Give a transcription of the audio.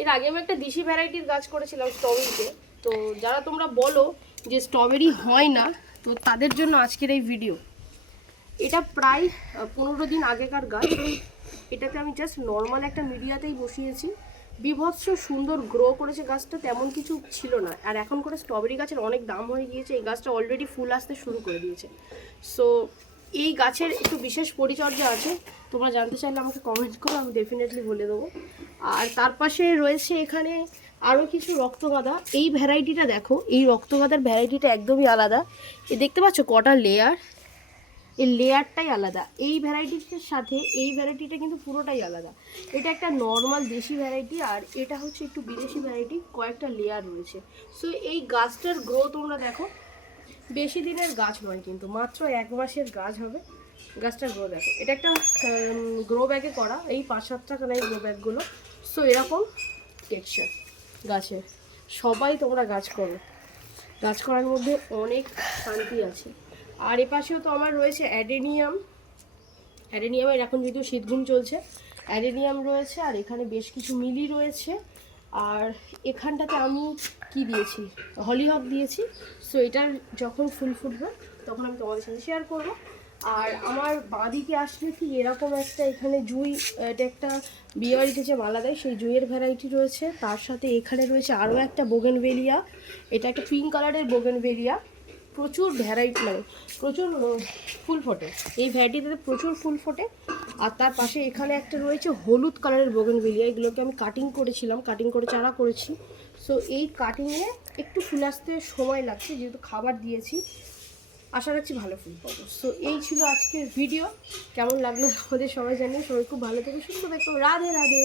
এর আগে আমি একটা দেশি ভ্যারাইটির গাছ করেছিলাম স্ট্রবেরিতে। তো যারা তোমরা বলো যে স্ট্রবেরি হয় না, তো তাদের জন্য আজকের এই ভিডিও। এটা প্রায় 15 দিন আগেকার গাছ। এটাতে আমি জাস্ট নর্মাল একটা মিডিয়াতেই বসিয়েছি। বিভৎস সুন্দর গ্রো করেছে গাছটা, তেমন কিছু ছিল না। আর এখন করে স্ট্রবেরি গাছের অনেক দাম হয়ে গিয়েছে, এই গাছটা অলরেডি ফুল আসতে শুরু করে দিয়েছে। সো এই গাছের একটু বিশেষ পরিচর্যা আছে, তোমরা জানতে চাইলে আমাকে কমেন্ট করো, আমি ডেফিনেটলি বলে দেবো। আর তার পাশে রয়েছে এখানে আরও কিছু রক্তগাঁদা। এই ভ্যারাইটিটা দেখো, এই রক্তগাঁদার ভ্যারাইটিটা একদমই আলাদা। এ দেখতে পাচ্ছ কটা লেয়ার, এই লেয়ারটাই আলাদা। এই ভ্যারাইটির সাথে এই ভ্যারাইটিটা কিন্তু পুরোটাই আলাদা। এটা একটা নর্মাল দেশি ভ্যারাইটি, আর এটা হচ্ছে একটু বিদেশি ভ্যারাইটি, কয়েকটা লেয়ার রয়েছে। সো এই গাছটার গ্রো তোমরা দেখো, বেশি দিনের গাছ নয় কিন্তু, মাত্র 1 মাসের গাছ হবে। গাছটার গ্রো দেখো, এটা একটা গ্রো ব্যাগে করা, এই 5-7 টাকা নেয় গ্রো ব্যাগগুলো। সো এরকম টেক্সচার গাছের। সবাই তোমরা গাছ করো, গাছ করার মধ্যে অনেক শান্তি আছে। আর এপাশেও তো আমার রয়েছে অ্যাডেনিয়াম। অ্যাডেনিয়ামের এখন যদিও শীতঘুম চলছে, অ্যাডেনিয়াম রয়েছে, আর এখানে বেশ কিছু মিলি রয়েছে। আর এখানটাতে আমি কি দিয়েছি, হলিহক দিয়েছি। সো এটার যখন ফুল ফুটবে তখন আমি তোমাদের সাথে শেয়ার করব। আর আমার বাঁদিকে আসলে কি এরকম একটা এখানে জুই, এটা একটা বিয়েবাড়িতে যে মালা দেয় সেই জুইয়ের ভ্যারাইটি রয়েছে। তার সাথে এখানে রয়েছে আরও একটা বোগেনভেলিয়া, এটা একটা পিঙ্ক কালারের বোগেনভেলিয়া। প্রচুর ভ্যারাইটি, মানে প্রচুর ফুল ফোটে এই ভ্যারাইটিতে, প্রচুর ফুল ফোটে। আর তার পাশে এখানে একটা রয়েছে হলুদ কালারের বোগেনভেলিয়া, এগুলোকে আমি কাটিং করেছিলাম, কাটিং করে চারা করেছি। সো এই কাটিংয়ে একটু ফুল আসতে সময় লাগছে, যেহেতু খাবার দিয়েছি। আশা রাখছি ভালো ফুল পাবো। সো এই ছিল আজকের ভিডিও। কেমন লাগলো আমাদের সবাই জানিয়ে, সবাই খুব ভালো থেকে সুস্থ থাকো। রাধে রাধে।